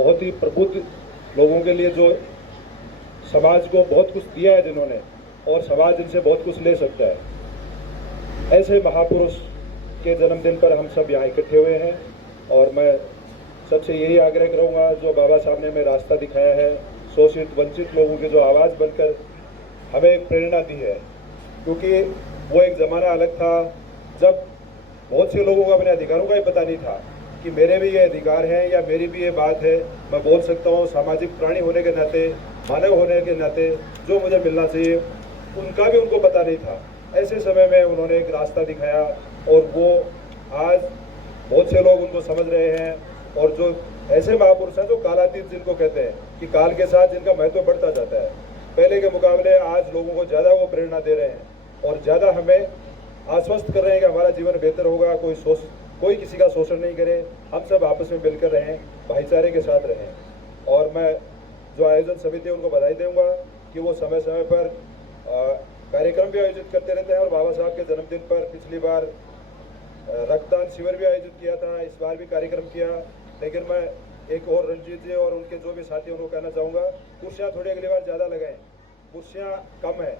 बहुत ही प्रबुद्ध लोगों के लिए, जो समाज को बहुत कुछ दिया है जिन्होंने, और समाज इनसे बहुत कुछ ले सकता है। ऐसे महापुरुष के जन्मदिन पर हम सब यहाँ इकट्ठे हुए हैं और मैं सबसे यही आग्रह करूँगा, जो बाबा साहब ने हमें रास्ता दिखाया है, शोषित वंचित लोगों की जो आवाज़ बनकर हमें एक प्रेरणा दी है, क्योंकि वो एक ज़माना अलग था जब बहुत से लोगों को अपने अधिकारों का ही पता नहीं था कि मेरे भी ये अधिकार हैं या मेरी भी ये बात है, मैं बोल सकता हूँ। सामाजिक प्राणी होने के नाते, मानव होने के नाते जो मुझे मिलना चाहिए, उनका भी उनको पता नहीं था। ऐसे समय में उन्होंने एक रास्ता दिखाया और वो आज बहुत से लोग उनको समझ रहे हैं। और जो ऐसे महापुरुष हैं जो कालातीत जिनको कहते हैं, कि काल के साथ जिनका महत्व बढ़ता जाता है, पहले के मुकाबले आज लोगों को ज़्यादा वो प्रेरणा दे रहे हैं और ज़्यादा हमें आश्वस्त कर रहे हैं कि हमारा जीवन बेहतर होगा, कोई किसी का शोषण नहीं करे, हम सब आपस में मिलकर रहें, भाईचारे के साथ रहें। और मैं जो आयोजन समिति है उनको बधाई दूंगा कि वो समय समय पर कार्यक्रम भी आयोजित करते रहते हैं। और बाबा साहब के जन्मदिन पर पिछली बार रक्तदान शिविर भी आयोजित किया था, इस बार भी कार्यक्रम किया। लेकिन मैं एक और रणजीत जी और उनके जो भी साथी उनको कहना चाहूँगा, कुर्सियाँ थोड़ी अगली बार ज़्यादा लगाएं, कुर्सियाँ कम है।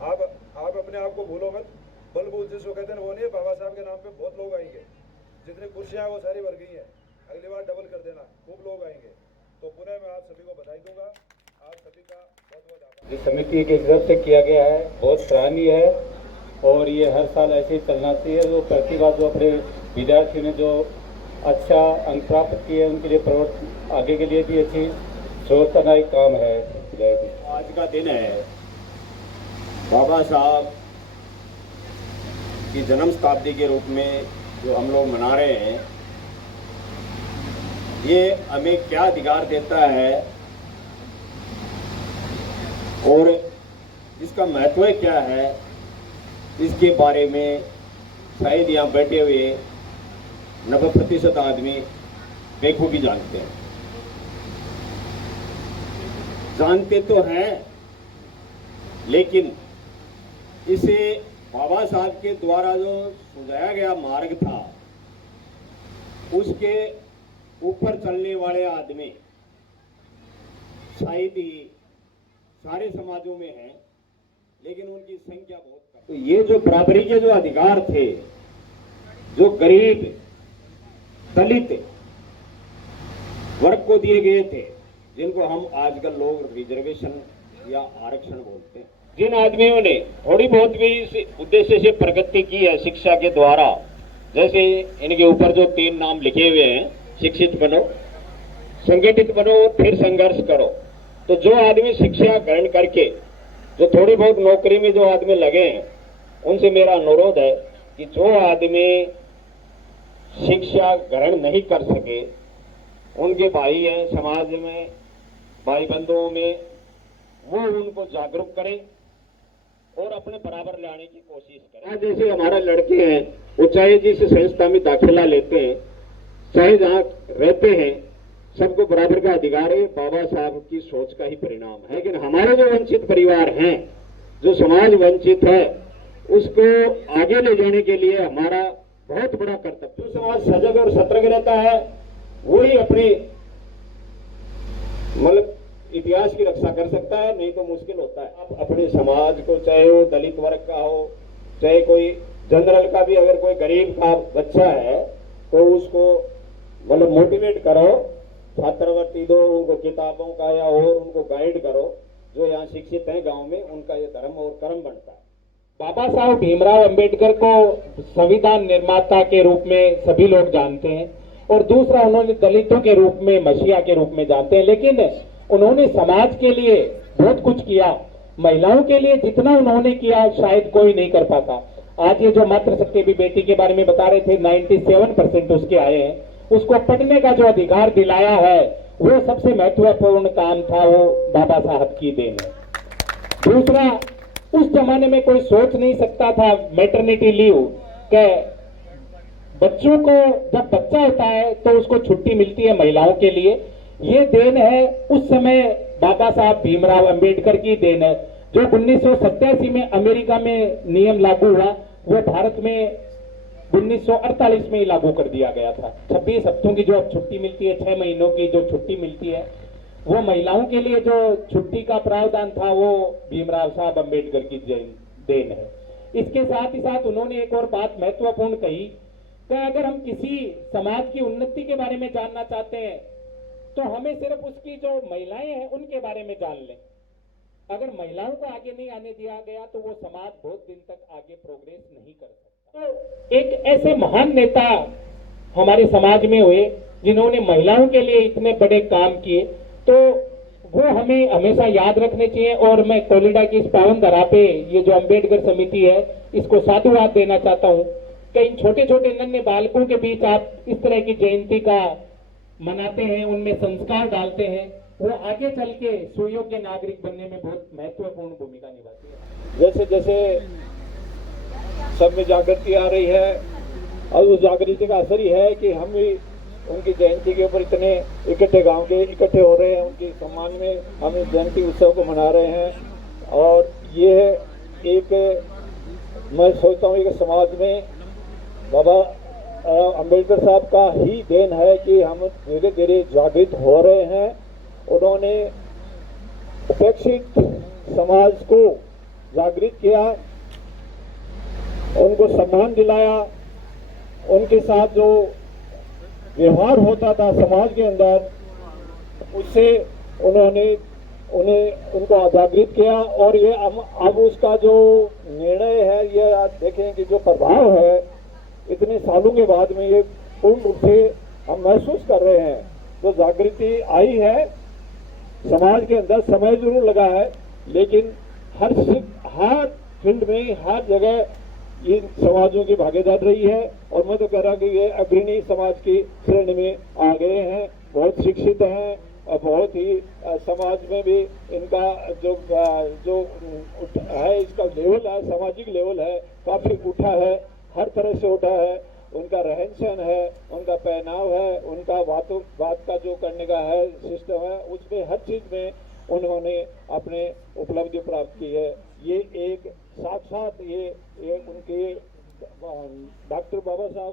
आप अपने आप को भूलो मत, बलबूल जिसको कहते हैं वो नहीं है। बाबा साहब के नाम पे बहुत लोग आएंगे, जितनी कुर्सियाँ वो सारी भर गई हैं, अगली बार डबल कर देना, खूब लोग आएंगे। तो पुनः मैं आप सभी को बधाई दूंगा, आप सभी का बहुत बहुत आभार। इस समिति की तरफ से किया गया है, बहुत सराहनीय है और ये हर साल ऐसे ही चलना चाहिए। जो प्रतिभा जो अपने विद्यार्थियों ने जो अच्छा अंक प्राप्त किए उनके लिए प्रवर्तन आगे के लिए भी अच्छी प्रोत्साहन काम है। आज का दिन है बाबा साहब की जन्म शताब्दी के रूप में जो हम लोग मना रहे हैं, ये हमें क्या अधिकार देता है और इसका महत्व क्या है, इसके बारे में शायद यहाँ बैठे हुए 90% आदमी बेखूबी जानते हैं। जानते तो हैं, लेकिन इसे बाबा साहब के द्वारा जो सुझाया गया मार्ग था, उसके ऊपर चलने वाले आदमी शायद ही सारे समाजों में हैं, लेकिन उनकी संख्या बहुत कम। तो ये जो बराबरी के जो अधिकार थे, जो गरीब दलित वर्ग को दिए गए थे, जिनको हम आजकल लोग रिजर्वेशन या आरक्षण बोलते हैं, जिन आदमियों ने थोड़ी बहुत भी इस उद्देश्य से प्रगति की है शिक्षा के द्वारा, जैसे इनके ऊपर जो 3 नाम लिखे हुए हैं, शिक्षित बनो, संगठित बनो और फिर संघर्ष करो। तो जो आदमी शिक्षा ग्रहण करके जो थोड़ी बहुत नौकरी में जो आदमी लगे हैं, उनसे मेरा अनुरोध है कि जो आदमी शिक्षा ग्रहण नहीं कर सके, उनके भाई हैं समाज में, भाई बंधुओं में, वो उनको जागरूक करें और अपने बराबर लाने की कोशिश करें। जैसे हमारा लड़के हैं, वो चाहे जिस संस्था में दाखिला लेते हैं, चाहे जहाँ रहते हैं, सबको बराबर का अधिकार है। बाबा साहब की सोच का ही परिणाम है। लेकिन हमारे जो वंचित परिवार हैं, जो समाज वंचित है, उसको आगे ले जाने के लिए हमारा बहुत बड़ा कर्तव्य। जो समाज सजग और सतर्क रहता है, वही अपने मतलब इतिहास की रक्षा कर सकता है, नहीं तो मुश्किल होता है। आप अपने समाज को, चाहे वो दलित वर्ग का हो, चाहे कोई जनरल का भी, अगर कोई गरीब का बच्चा है तो उसको मतलब मोटिवेट करो, छात्रवृत्ति दो, उनको किताबों का या और उनको गाइड करो। जो यहाँ शिक्षित हैं गांव में, उनका ये धर्म और कर्म बनता है। बाबा साहब भीमराव अंबेडकर को संविधान निर्माता के रूप में सभी लोग जानते हैं और दूसरा उन्होंने दलितों के रूप में, मसीहा के रूप में जानते हैं। लेकिन उन्होंने समाज के लिए बहुत कुछ किया। महिलाओं के लिए जितना उन्होंने किया शायद कोई नहीं कर पाता। आज ये जो मातृशक्ति भी बेटी के बारे में बता रहे थे, 97% उसके आए हैं। उसको पढ़ने का जो अधिकार दिलाया है, वो सबसे महत्वपूर्ण काम था, वो बाबा साहब की देन है। दूसरा, उस जमाने में कोई सोच नहीं सकता था मैटरनिटी लीव के बच्चों को, जब बच्चा होता है तो उसको छुट्टी मिलती है महिलाओं के लिए। ये देन है उस समय बाबा साहब भीमराव अंबेडकर की देन है। जो 1987 में अमेरिका में नियम लागू हुआ, वो भारत में 1948 में ही लागू कर दिया गया था। 26 हफ्तों की जो अब छुट्टी मिलती है, 6 महीनों की जो छुट्टी मिलती है, वो महिलाओं के लिए जो छुट्टी का प्रावधान था वो भीमराव साहब अंबेडकर की देन है। इसके साथ ही साथ उन्होंने एक और बात महत्वपूर्ण कही कि अगर हम किसी समाज की उन्नति के बारे में जानना चाहते हैं तो हमें सिर्फ उसकी जो महिलाएं हैं उनके बारे में जान लें। अगर महिलाओं को आगे नहीं आने दिया गया तो वो समाज बहुत दिन तक आगे प्रोग्रेस नहीं कर सकता। तो एक ऐसे महान नेता हमारे समाज में हुए जिन्होंने महिलाओं के लिए इतने बड़े काम किए, तो वो हमें हमेशा याद रखने चाहिए। और मैं कोलिडा की इस पावन धरा पे ये जो अंबेडकर समिति है इसको साधुवाद देना चाहता हूँ कि इन छोटे छोटे नन्हे बालकों के बीच आप इस तरह की जयंती का मनाते हैं, उनमें संस्कार डालते हैं, वो आगे चल के सुयोग्य नागरिक बनने में बहुत महत्वपूर्ण भूमिका निभाती है। जैसे जैसे सब में जागृति आ रही है और उस जागृति का असर ही है कि हम भी उनकी जयंती के ऊपर इतने इकट्ठे गांव के इकट्ठे हो रहे हैं, उनके सम्मान में हम इस जयंती उत्सव को मना रहे हैं। और ये एक मैं सोचता हूँ कि समाज में बाबा अंबेडकर साहब का ही देन है कि हम धीरे धीरे जागृत हो रहे हैं। उन्होंने उपेक्षित समाज को जागृत किया, उनको सम्मान दिलाया, उनके साथ जो व्यवहार होता था समाज के अंदर उससे उन्होंने उनको जागृत किया। और ये अब उसका जो निर्णय है, ये आज देखें कि जो प्रभाव है इतने सालों के बाद में ये पूर्ण रूप से हम महसूस कर रहे हैं। जो जागृति आई है समाज के अंदर, समय जरूर लगा है, लेकिन हर फील्ड में हर जगह इन समाजों की भागीदारी रही है। और मैं तो कह रहा कि ये अग्रणी समाज की श्रेणी में आ गए हैं, बहुत शिक्षित हैं और बहुत ही समाज में भी इनका जो है इसका लेवल है, सामाजिक लेवल है, काफी उठा है, हर तरह से उठा है। उनका रहन सहन है, उनका पहनाव है, उनका बात का जो करने का है सिस्टम है, उसमें हर चीज में उन्होंने अपने उपलब्धि प्राप्त की है। ये एक साथ ये उनके डॉक्टर बाबा साहब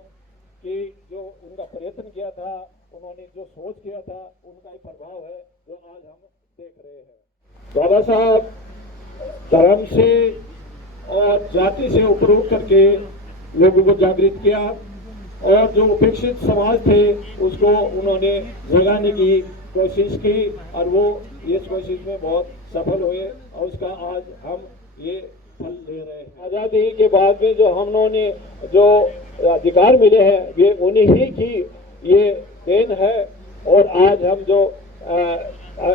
की जो उनका प्रयत्न किया था, उन्होंने जो सोच किया था, उनका ही प्रभाव है जो आज हम देख रहे हैं। बाबा साहब धर्म से और जाति से ऊपर उठ करके लोगों को जागृत किया और जो उपेक्षित समाज थे उसको उन्होंने जगाने की कोशिश की और वो इस कोशिश में बहुत सफल हुए और उसका आज हम ये फल ले रहे हैं। आजादी के बाद में जो हमने जो अधिकार मिले हैं ये उन्हीं की ये देन है। और आज हम जो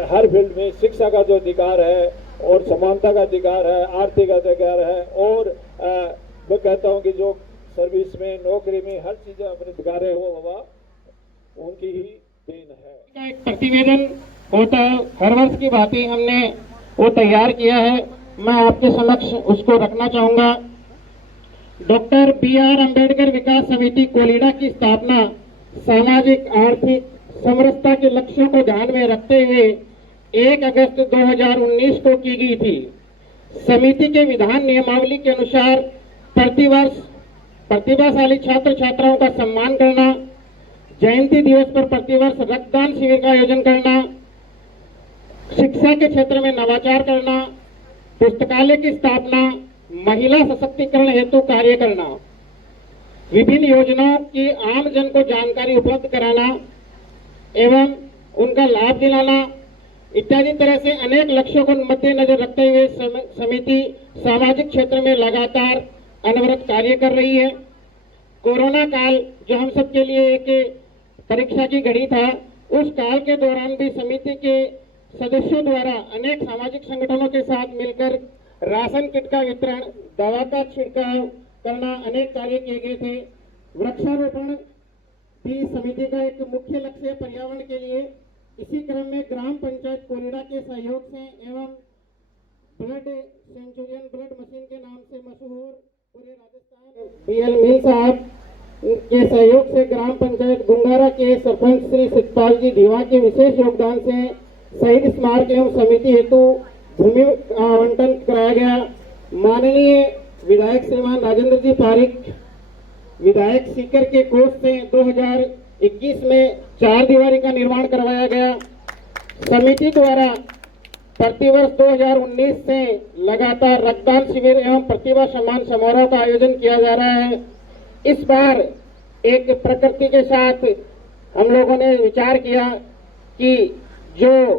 हर फील्ड में शिक्षा का जो अधिकार है और समानता का अधिकार है, आर्थिक अधिकार है, और मैं कहता हूँ कि जो सर्विस में, नौकरी में, हर चीज अपने अधिकार है वो बाबा उनकी ही देन है। एक प्रतिवेदन होता है, हर वर्ष की भांति हमने वो तैयार किया है, मैं आपके समक्ष उसको रखना चाहूंगा। डॉक्टर BR अम्बेडकर विकास समिति कोलिडा की स्थापना सामाजिक आर्थिक समरसता के लक्ष्यों को ध्यान में रखते हुए 1 अगस्त 2019 को की गई थी। समिति के विधान नियमावली के अनुसार प्रतिवर्ष प्रतिभाशाली छात्र छात्राओं का सम्मान करना, जयंती दिवस पर प्रतिवर्ष रक्तदान शिविर का आयोजन करना, शिक्षा के क्षेत्र में नवाचार करना, पुस्तकालय की स्थापना, महिला सशक्तिकरण हेतु कार्य करना, विभिन्न योजनाओं की आम जन को जानकारी उपलब्ध कराना एवं उनका लाभ दिलाना इत्यादि तरह से अनेक लक्ष्यों को मद्देनजर रखते हुए समिति सामाजिक क्षेत्र में लगातार अनवरत कार्य कर रही है। कोरोना काल जो हम सबके लिए एक परीक्षा की घड़ी था, उस काल के दौरान भी समिति के सदस्यों द्वारा अनेक सामाजिक संगठनों के साथ मिलकर राशन किट का वितरण, दवा का छिड़काव करना, अनेक कार्य किए गए थे। वृक्षारोपण भी समिति का एक मुख्य लक्ष्य है पर्यावरण के लिए। इसी क्रम में ग्राम पंचायत कोलिडा के सहयोग से एवं ब्लड सेंचुरियन ब्लड मशीन के नाम से मशहूर पूरे राजस्थान BL मील साहब के सहयोग से ग्राम पंचायत गुंगारा के सरपंच श्री सतपाल जी धीवा के विशेष योगदान से शहीद स्मारक एवं समिति हेतु भूमि आवंटन कराया गया। माननीय विधायक श्रीमान राजेंद्र जी पारिक विधायक सीकर के कोष से 2021 में 4 दीवारी का निर्माण करवाया गया। समिति द्वारा प्रतिवर्ष 2019 से लगातार रक्तदान शिविर एवं प्रतिभा सम्मान समारोह का आयोजन किया जा रहा है। इस बार एक प्रकृति के साथ हम लोगों ने विचार किया कि जो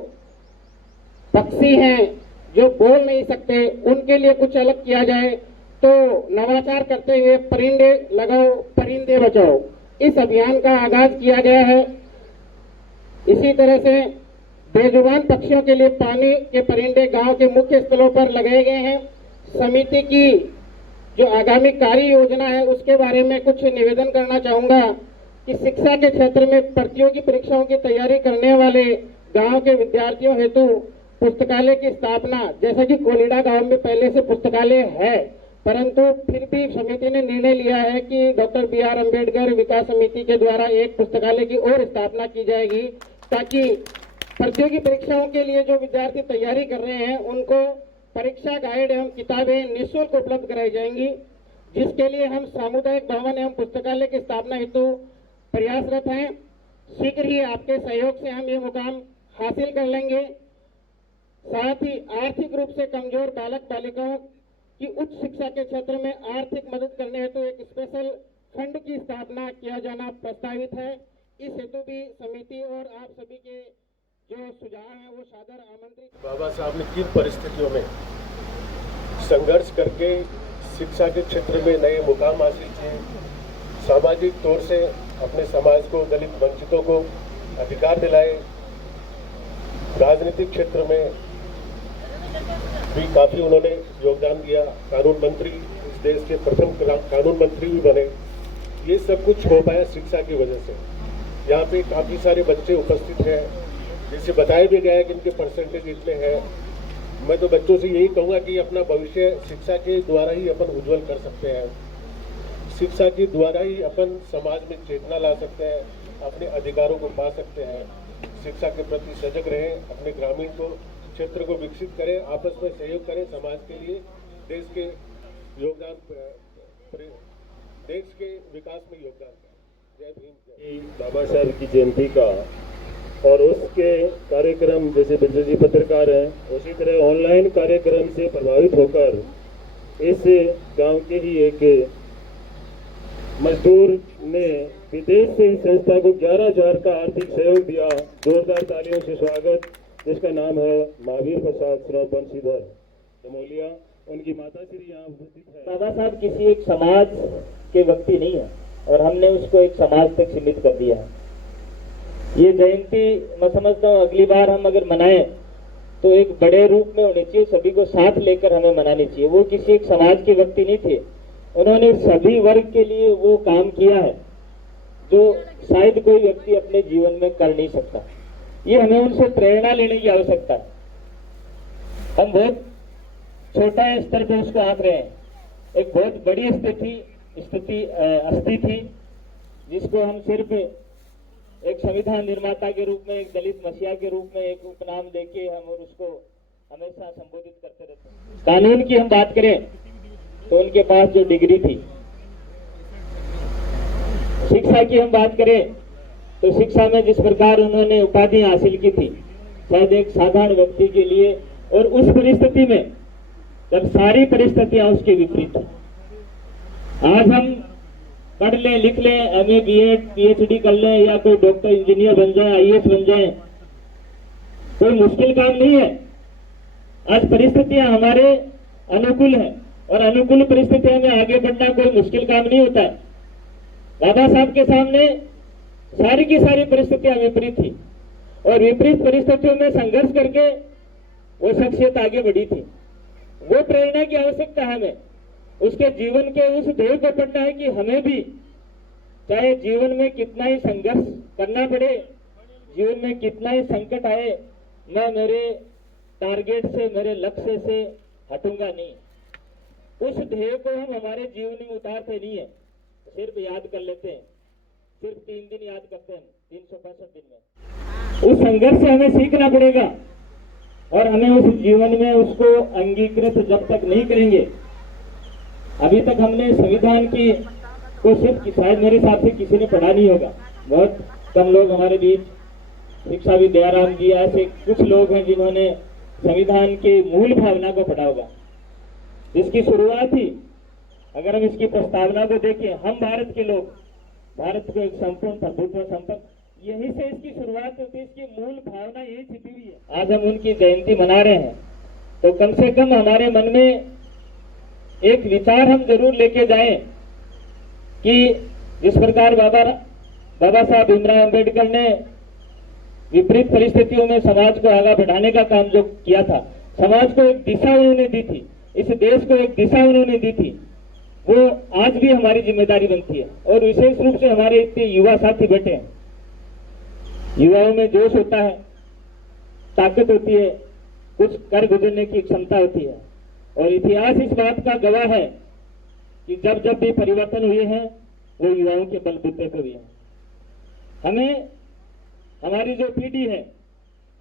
पक्षी हैं जो बोल नहीं सकते उनके लिए कुछ अलग किया जाए, तो नवाचार करते हुए परिंदे लगाओ परिंदे बचाओ इस अभियान का आगाज किया गया है। इसी तरह से बेजुबान पक्षियों के लिए पानी के परिंदे गांव के मुख्य स्थलों पर लगाए गए हैं। समिति की जो आगामी कार्य योजना है उसके बारे में कुछ निवेदन करना चाहूंगा कि शिक्षा के क्षेत्र में प्रतियोगी परीक्षाओं की तैयारी करने वाले गांव के विद्यार्थियों हेतु पुस्तकालय की स्थापना, जैसा कि कोलिडा गांव में पहले से पुस्तकालय है, परंतु फिर भी समिति ने निर्णय लिया है कि डॉक्टर BR अम्बेडकर विकास समिति के द्वारा एक पुस्तकालय की और स्थापना की जाएगी, ताकि प्रतियोगी परीक्षाओं के लिए जो विद्यार्थी तैयारी कर रहे हैं उनको परीक्षा गाइड एवं किताबें निःशुल्क उपलब्ध कराई जाएंगी, जिसके लिए हम सामुदायिक भवन एवं पुस्तकालय की स्थापना हेतु प्रयासरत हैं। शीघ्र ही आपके सहयोग से हम ये मुकाम हासिल कर लेंगे। साथ ही आर्थिक रूप से कमजोर बालक बालिकाओं की उच्च शिक्षा के क्षेत्र में आर्थिक मदद करने हेतु एक स्पेशल फंड की स्थापना किया जाना प्रस्तावित है। इस हेतु भी समिति और आप सभी के जो सुझाव हैं वो सादर आमंत्रित। बाबा साहब ने किन परिस्थितियों में संघर्ष करके शिक्षा के क्षेत्र में नए मुकाम हासिल किए, सामाजिक तौर से अपने समाज को, दलित वंचितों को अधिकार दिलाए, राजनीतिक क्षेत्र में भी काफी उन्होंने योगदान दिया, कानून मंत्री, इस देश के प्रथम कानून मंत्री भी बने। ये सब कुछ हो पाया शिक्षा की वजह से। यहाँ पे काफी सारे बच्चे उपस्थित हैं, जिसे बताया भी गया है कि इनके परसेंटेज इतने हैं। मैं तो बच्चों से यही कहूँगा कि अपना भविष्य शिक्षा के द्वारा ही अपन उज्जवल कर सकते हैं। शिक्षा के द्वारा ही अपन समाज में चेतना ला सकते हैं, अपने अधिकारों को पा सकते हैं। शिक्षा के प्रति सजग रहें, अपने ग्रामीण को, क्षेत्र को विकसित करें, आपस में सहयोग करें, समाज के लिए, देश के योगदान, देश के विकास में योगदान करें। जय भीम। बाबा साहब की जयंती का और उसके कार्यक्रम, जैसे बिरजू जी पत्रकार हैं, उसी तरह ऑनलाइन कार्यक्रम से प्रभावित होकर इस गांव के ही एक मजदूर ने विदेश से इस संस्था को 11,000 का आर्थिक सहयोग दिया। जोरदार तालियों से स्वागत, जिसका नाम है महावीर प्रसाद श्रॉफ बंशीधर जमोलिया। उनकी माता श्री यहाँ उपस्थित है। बाबा साहब किसी एक समाज के व्यक्ति नहीं है और हमने उसको एक समाज तक सीमित कर दिया है। ये जयंती मैं समझता हूँ अगली बार हम अगर मनाएं तो एक बड़े रूप में होनी चाहिए, सभी को साथ लेकर हमें मनानी चाहिए। वो किसी एक समाज के व्यक्ति नहीं थे, उन्होंने सभी वर्ग के लिए वो काम किया है जो शायद कोई व्यक्ति अपने जीवन में कर नहीं सकता। ये हमें उनसे प्रेरणा लेने की आवश्यकता है। हम बहुत छोटा स्तर पर उसको आंक रहे हैं, एक बहुत बड़ी स्थिति थी जिसको हम सिर्फ एक संविधान निर्माता के रूप में, एक दलित मसीहा के रूप में एक उपनाम देके हम और उसको हमेशा संबोधित करते रहते हैं। कानून की हम बात करें तो उनके पास जो डिग्री थी, शिक्षा की हम बात करें तो शिक्षा में जिस प्रकार उन्होंने उपाधि हासिल की थी, शायद एक साधारण व्यक्ति के लिए, और उस परिस्थिति में जब सारी परिस्थितियां उसके विपरीत थी। आज हम पढ़ लें, लिख लें, MA BEd PhD कर लें या कोई डॉक्टर इंजीनियर बन जाए, IAS बन जाए, कोई मुश्किल काम नहीं है। आज परिस्थितियां हमारे अनुकूल हैं और अनुकूल परिस्थितियों में आगे बढ़ना कोई मुश्किल काम नहीं होता है। बाबा साहब के सामने सारी की सारी परिस्थितियां विपरीत थी और विपरीत परिस्थितियों में संघर्ष करके वो शख्सियत आगे बढ़ी थी। वो प्रेरणा की आवश्यकता है हमें। उसके जीवन के उस ध्येय को पढ़ना है कि हमें भी चाहे जीवन में कितना ही संघर्ष करना पड़े, जीवन में कितना ही संकट आए, मैं मेरे टारगेट से, मेरे लक्ष्य से हटूंगा नहीं। उस ध्येय को हम हमारे जीवन में उतारते नहीं है, सिर्फ याद कर लेते हैं, सिर्फ 3 दिन याद करते हैं 365 दिन में। उस संघर्ष से हमें सीखना पड़ेगा और हमें उस जीवन में उसको अंगीकृत जब तक नहीं करेंगे। अभी तक हमने संविधान की को सिर्फ शायद मेरे हिसाब से किसी ने पढ़ा नहीं होगा। बहुत कम लोग हमारे बीच, शिक्षाविद दयाराम जी ऐसे कुछ लोग हैं जिन्होंने संविधान के मूल भावना को पढ़ा होगा, जिसकी शुरुआत ही, अगर हम इसकी प्रस्तावना को देखें, हम भारत के लोग, भारत को एक संपूर्ण प्रभुत्व संपन्न, यही से इसकी शुरुआत होती है। इसकी मूल भावना यही छिपी हुई है। आज हम उनकी जयंती मना रहे हैं तो कम से कम हमारे मन में एक विचार हम जरूर लेके जाएं कि जिस प्रकार बाबा साहब भीमराव अंबेडकर ने विपरीत परिस्थितियों में समाज को आगे बढ़ाने का काम जो किया था, समाज को एक दिशा उन्होंने दी थी, इस देश को एक दिशा उन्होंने दी थी, वो आज भी हमारी जिम्मेदारी बनती है। और विशेष रूप से हमारे इतने युवा साथी बैठे हैं, युवाओं में जोश होता है, ताकत होती है, कुछ कर गुजरने की क्षमता होती है। और इतिहास इस बात का गवाह है कि जब जब भी परिवर्तन हुए हैं वो युवाओं के बलबूते पर हुए हैं। हमें, हमारी जो पीढ़ी है,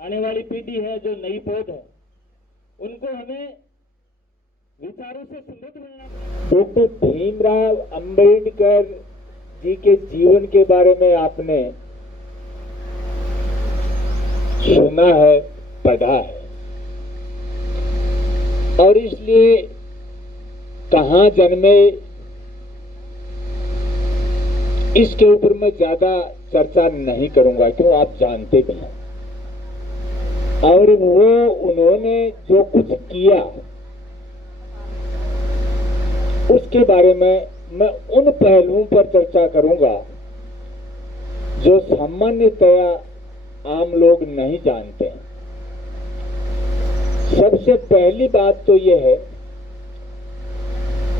आने वाली पीढ़ी है, जो नई पौध है, उनको हमें विचारों से समृद्ध बनना। डॉक्टर भीमराव अंबेडकर जी के जीवन के बारे में आपने सुना है, पढ़ा है, और इसलिए कहाँ जन्मे इसके ऊपर मैं ज्यादा चर्चा नहीं करूंगा, क्यों आप जानते भी हैं। और वो उन्होंने जो कुछ किया उसके बारे में मैं उन पहलुओं पर चर्चा करूंगा जो सामान्यतया आम लोग नहीं जानते हैं। सबसे पहली बात तो यह है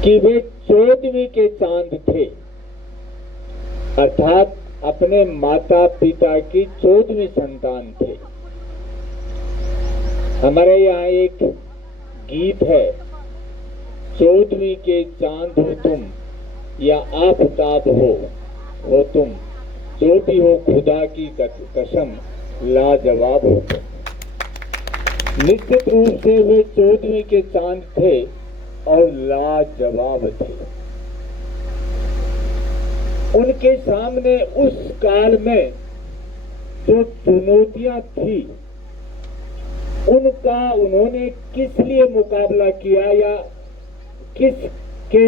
कि वे 14वीं के चांद थे, अर्थात अपने माता पिता की 14वीं संतान थे। हमारे यहाँ एक गीत है, 14वीं के चांद हो तुम या आफताब हो तुम, जो भी हो खुदा की कसम लाजवाब हो तुम। निश्चित रूप से वे 14वीं के चांद थे और लाजवाब थे। उनके सामने उस काल में जो चुनौतियां थी, उनका उन्होंने किस लिए मुकाबला किया या किस के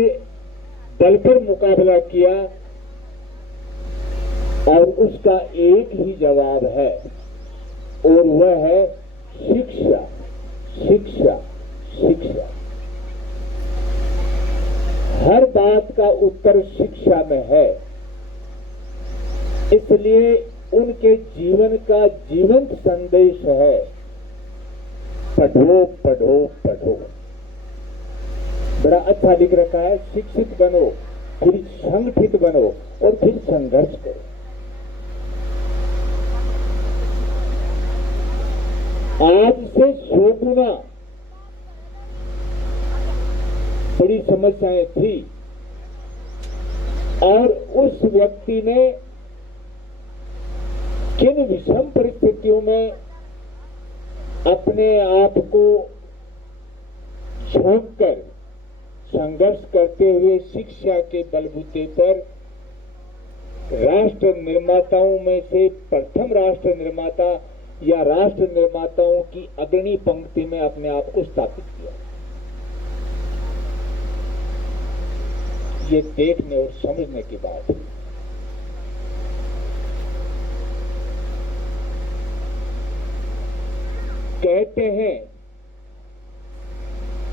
बल पर मुकाबला किया, और उसका एक ही जवाब है, और वह है शिक्षा, शिक्षा, शिक्षा। हर बात का उत्तर शिक्षा में है। इसलिए उनके जीवन का जीवंत संदेश है, पढ़ो पढ़ो पढ़ो। बड़ा अच्छा लिख रखा है, शिक्षित बनो, फिर संगठित बनो और फिर संघर्ष करो। आज से 100 गुना बड़ी समस्याएं थी, और उस व्यक्ति ने किन विषम परिस्थितियों में अपने आप को झोंककर संघर्ष करते हुए शिक्षा के बलबूते पर राष्ट्र निर्माताओं में से प्रथम राष्ट्र निर्माता या राष्ट्र निर्माताओं की अग्रणी पंक्ति में अपने आप को स्थापित किया। ये देखने और समझने की बात है। कहते हैं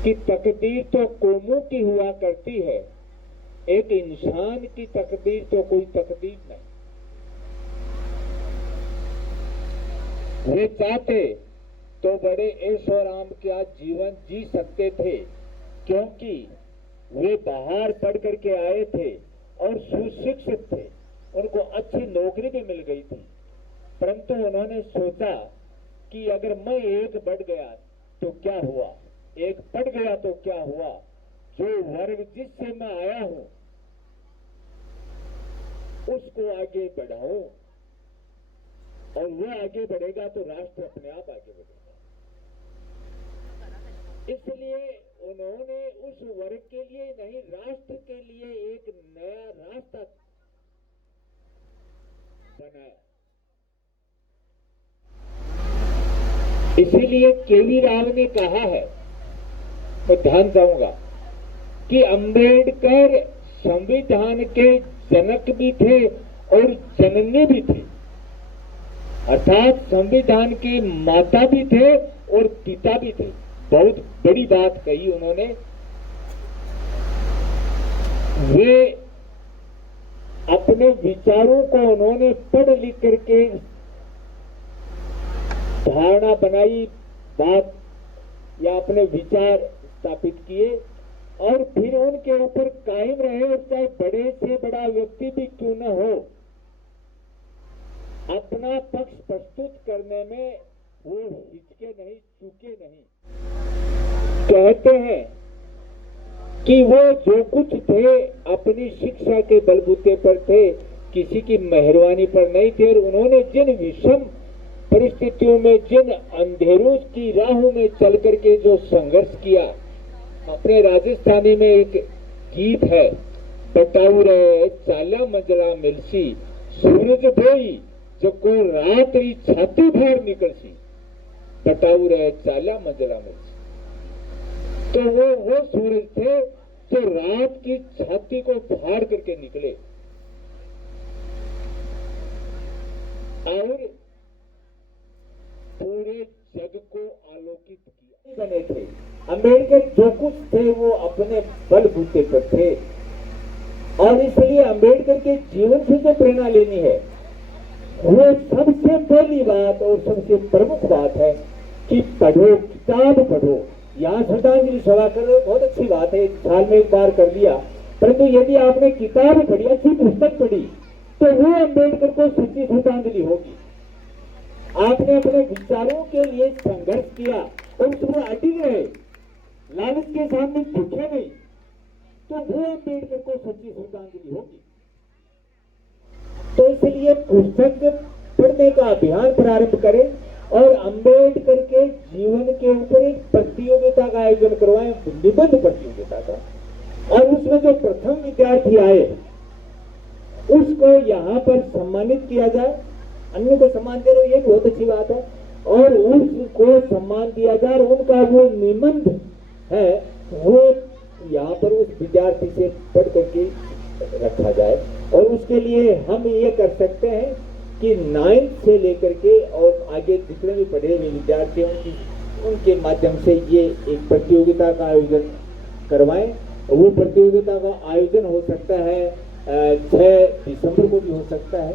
कि तकदीर तो कौमों की हुआ करती है, एक इंसान की तकदीर तो कोई तकदीर नहीं। वे चाहते तो बड़े ऐश और आराम का जीवन जी सकते थे, क्योंकि वे बाहर पढ़ करके आए थे और सुशिक्षित थे, उनको अच्छी नौकरी भी मिल गई थी। परंतु उन्होंने सोचा कि अगर मैं एक बढ़ गया तो क्या हुआ, एक पढ़ गया तो क्या हुआ, जो वर्ग जिससे मैं आया हूं उसको आगे बढ़ाऊं, और वो आगे बढ़ेगा तो राष्ट्र अपने आप आगे बढ़ेगा। इसलिए उन्होंने उस वर्ग के लिए नहीं, राष्ट्र के लिए एक नया रास्ता बनाया। इसीलिए केवी राव ने कहा है, मैं ध्यान दूंगा, कि अंबेडकर संविधान के जनक भी थे और जननी भी थे, अर्थात संविधान के माता भी थे और पिता भी थे। बहुत बड़ी बात कही उन्होंने। वे अपने विचारों को उन्होंने पढ़ लिख करके धारणा बनाई, बात या अपने विचार स्थापित किए और फिर उनके ऊपर कायम रहे, और चाहे बड़े से बड़ा व्यक्ति भी क्यों न हो, अपना पक्ष प्रस्तुत करने में वो हिचके नहीं, चूके नहीं। कहते हैं कि वो जो कुछ थे अपनी शिक्षा के बलबूते पर थे, किसी की मेहरबानी पर नहीं थे, और उन्होंने जिन विषम परिस्थितियों में, जिन अंधेरों की राहों में चल करके जो संघर्ष किया, अपने राजस्थानी में एक गीत है, बटाऊ रे चाला मंजला मिलसी, सूरज भोई जको रात्रि छाती फाड़ निकलसी, बटाऊ रे चाला मंजला मिलसी। तो वो सूरज थे जो रात की छाती को फाड़ करके निकले और पूरे जग को आलोकित किया। बने थे अंबेडकर, जो कुछ थे वो अपने बलबूते पर थे, और इसलिए अंबेडकर के जीवन से जो प्रेरणा लेनी है, वो सबसे पहली बात और सबसे प्रमुख बात है कि पढ़ो, किताब पढ़ो। यहाँ श्रद्धांजलि सभा कर रहे हो, बहुत अच्छी बात है, साल में एक बार कर लिया, परंतु यदि आपने किताब पढ़ी, अच्छी पुस्तक पढ़ी, तो वो अंबेडकर को सच्ची श्रद्धांजलि होगी। आपने अपने विचारों के लिए संघर्ष किया और उसमें अडिग रहे, लालच के सामने झुके नहीं, तो वो अंबेडकर को सच्ची श्रद्धांजलि होगी। तो इसलिए पुस्तक पढ़ने का अभियान प्रारंभ करें और अंबेडकर के जीवन के ऊपर एक प्रतियोगिता का आयोजन करवाएं, निबंध प्रतियोगिता का, और उसमें जो प्रथम विद्यार्थी आए उसको यहाँ पर सम्मानित किया जाए। अन्य को सम्मान दे रहे, ये बहुत अच्छी बात है, और उसको सम्मान दिया जाए, और उनका वो निबंध है वो यहाँ पर उस विद्यार्थी से पढ़ करके रखा जाए। और उसके लिए हम ये कर सकते हैं कि 9th से लेकर के और आगे जितने भी पढ़े हुए विद्यार्थी उनके माध्यम से ये एक प्रतियोगिता का आयोजन करवाएं। वो प्रतियोगिता का आयोजन हो सकता है 6 दिसंबर को भी हो सकता है,